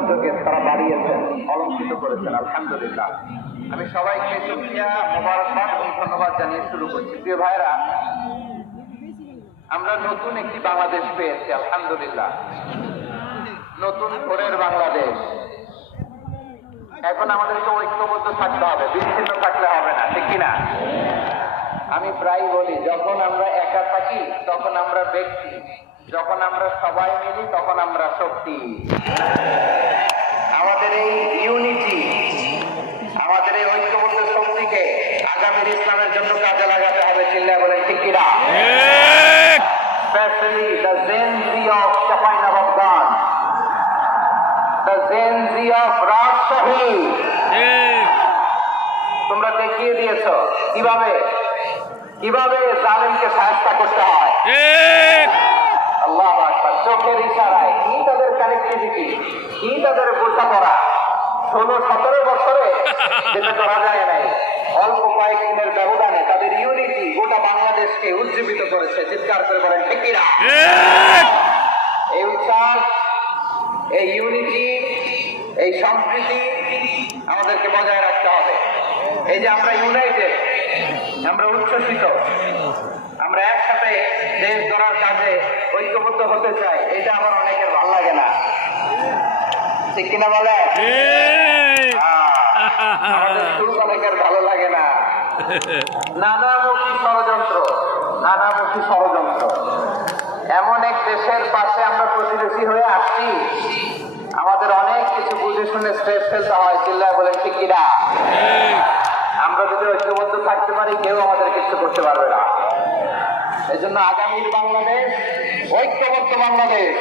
সৌন্দর্যকে তারা বাড়িয়েছেন, অলঙ্কৃত করেছেন। আলহামদুলিল্লাহ। আমি সবাইকে শুকরিয়া, মোবারকবাদ এবং ধন্যবাদ জানিয়ে শুরু করছি। প্রিয় ভাইরা, আমরা নতুন একটি বাংলাদেশ পেয়েছি, আলহামদুলিল্লাহ। নতুন ভোরের বাংলাদেশ। এখন আমাদেরকে ঐক্যবদ্ধ থাকতে হবে, বিচ্ছিন্ন থাকলে হবে না, ঠিক কিনা? আমি প্রায় বলি, যখন আমরা একা থাকি তখন আমরা ব্যক্তি, যখন আমরা সবাই মিলি তখন আমরা শক্তি। আমাদের এই ইউনিটি, আমাদের এই ঐক্যবদ্ধ শক্তিকে আগামীর ইসলামের জন্য কাজে লাগাতে হবে। চিল্লায় বলেন ঠিক কিনা? Especially the Gen Z of Chapainababgan, the Gen Z of Rajshahi, তোমরা দেখিয়ে দিয়েছ কিভাবে কিভাবে জালেমকে সাহায্য করতে হয়। আল্লাহু আকবার। চোখের ইশারায় কি তাদের কানেক্টিভিটি, কি তাদের বোঝাপড়া। 16-17 বছরে যেটা করা যায় নাই, অল্প কয়েকদিনের ব্যবধানে তাদের ইউনিটি গোটা বাংলাদেশকে উজ্জীবিত করেছে। চিৎকার করে বলেন ঠিক কিনা? এই উচ্ছ্বাস, এই ইউনিটি, এই সম্প্রীতি আমাদেরকে বজায় রাখতে হবে। এই যে আমরা ইউনাইটেড, আমরা উচ্ছ্বসিত, আমরা একসাথে দেশ গড়ার কাজে ঐক্যবদ্ধ হতে চাই, এটা আমার অনেকের ভালো লাগে না, ঠিক কিনা বলে? আমাদের শুরু অনেকের ভালো লাগে না। নানামুখী ষড়যন্ত্র, নানামুখী ষড়যন্ত্র। এমন এক দেশের পাশে আমরা প্রতিবেশী হয়ে আসছি, আমাদের অনেক কিছু বুঝে শুনে স্টেপ ফেলতে হয়। চিল্লায় বলেন ঠিক কিনা? আমরা যদি ঐক্যবদ্ধ থাকতে পারি, কেউ আমাদের কিছু করতে পারবে না। এই জন্য আগামীর বাংলাদেশ ঐক্যবদ্ধ বাংলাদেশ।